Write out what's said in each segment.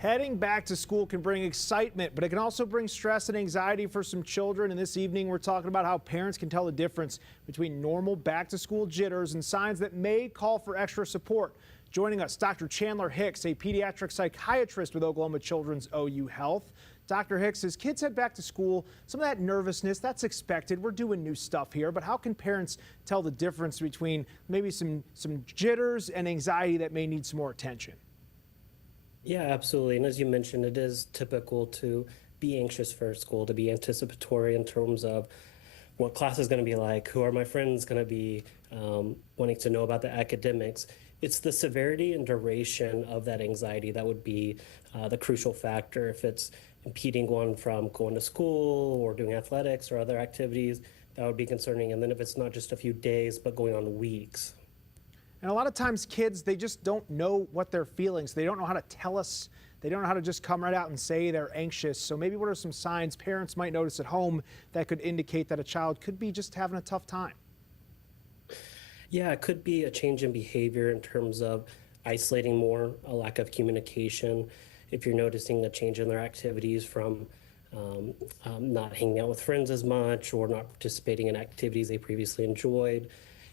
Heading back to school can bring excitement, but it can also bring stress and anxiety for some children. And this evening, we're talking about how parents can tell the difference between normal back to school jitters and signs that may call for extra support. Joining us, Dr. Chandler Hicks, a pediatric psychiatrist with Oklahoma Children's OU Health. Dr. Hicks, as kids head back to school, some of that nervousness, that's expected. We're doing new stuff here, but how can parents tell the difference between maybe some jitters and anxiety that may need some more attention? Yeah, absolutely. And as you mentioned, it is typical to be anxious for school, to be anticipatory in terms of what class is going to be like, who are my friends going to be, wanting to know about the academics. It's the severity and duration of that anxiety that would be the crucial factor. If it's impeding one from going to school or doing athletics or other activities, that would be concerning. And then if it's not just a few days, but going on weeks. And a lot of times kids, they just don't know what they're feeling. So they don't know how to tell us. They don't know how to just come right out and say they're anxious. So maybe what are some signs parents might notice at home that could indicate that a child could be just having a tough time? Yeah, it could be a change in behavior in terms of isolating more, a lack of communication. If you're noticing a change in their activities from not hanging out with friends as much or not participating in activities they previously enjoyed.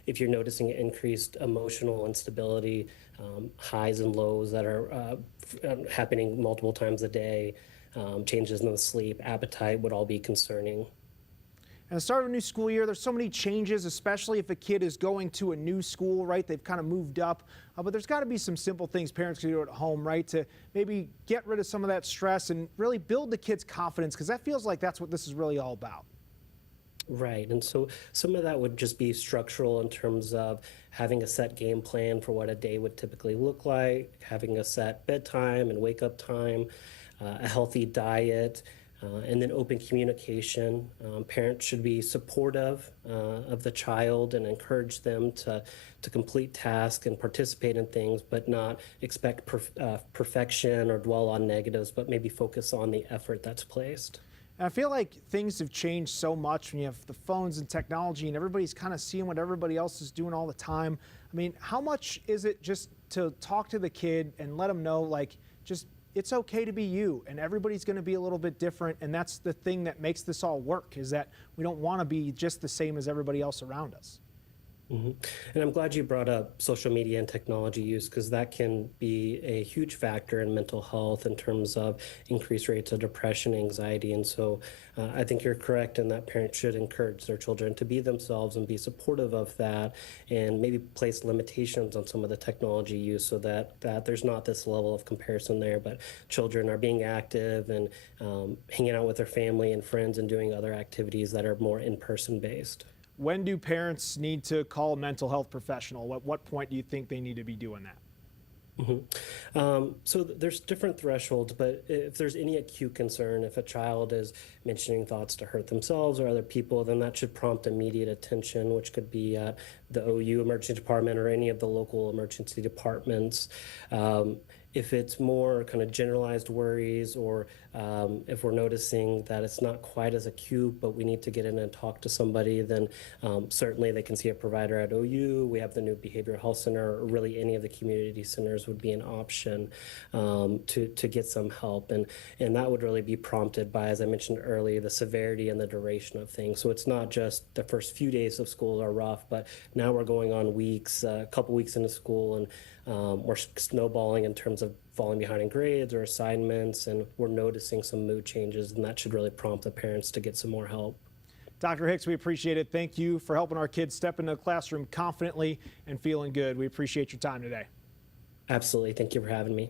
If you're noticing increased emotional instability, highs and lows that are happening multiple times a day, changes in the sleep, appetite would all be concerning. And the start of a new school year, there's so many changes, especially if a kid is going to a new school, right? They've kind of moved up, but there's got to be some simple things parents can do at home, right? To maybe get rid of some of that stress and really build the kid's confidence, because that feels like that's what this is really all about. Right. And so some of that would just be structural in terms of having a set game plan for what a day would typically look like, having a set bedtime and wake up time, a healthy diet, and then open communication. Parents should be supportive of the child and encourage them to complete tasks and participate in things, but not expect perfection or dwell on negatives, but maybe focus on the effort that's placed. And I feel like things have changed so much when you have the phones and technology and everybody's kind of seeing what everybody else is doing all the time. I mean, how much is it just to talk to the kid and let them know, like, just it's okay to be you, and everybody's going to be a little bit different, and that's the thing that makes this all work, is that we don't want to be just the same as everybody else around us. Mm-hmm. And I'm glad you brought up social media and technology use, because that can be a huge factor in mental health in terms of increased rates of depression, anxiety. And so I think you're correct in that parents should encourage their children to be themselves and be supportive of that, and maybe place limitations on some of the technology use so that there's not this level of comparison there, but children are being active and hanging out with their family and friends and doing other activities that are more in-person based. When do parents need to call a mental health professional? At what point do you think they need to be doing that? So there's different thresholds, but if there's any acute concern, if a child is mentioning thoughts to hurt themselves or other people, then that should prompt immediate attention, which could be at the OU emergency department or any of the local emergency departments. If it's more kind of generalized worries, or if we're noticing that it's not quite as acute, but we need to get in and talk to somebody, then certainly they can see a provider at OU. We have the new behavioral health center, or really any of the community centers would be an option to get some help. And that would really be prompted by, as I mentioned earlier, the severity and the duration of things. So it's not just the first few days of school are rough, but now we're going on weeks, a couple weeks into school, and we're snowballing in terms of falling behind in grades or assignments, and we're noticing some mood changes, and that should really prompt the parents to get some more help. Dr. Hicks, we appreciate it. Thank you for helping our kids step into the classroom confidently and feeling good. We appreciate your time today. Absolutely. Thank you for having me.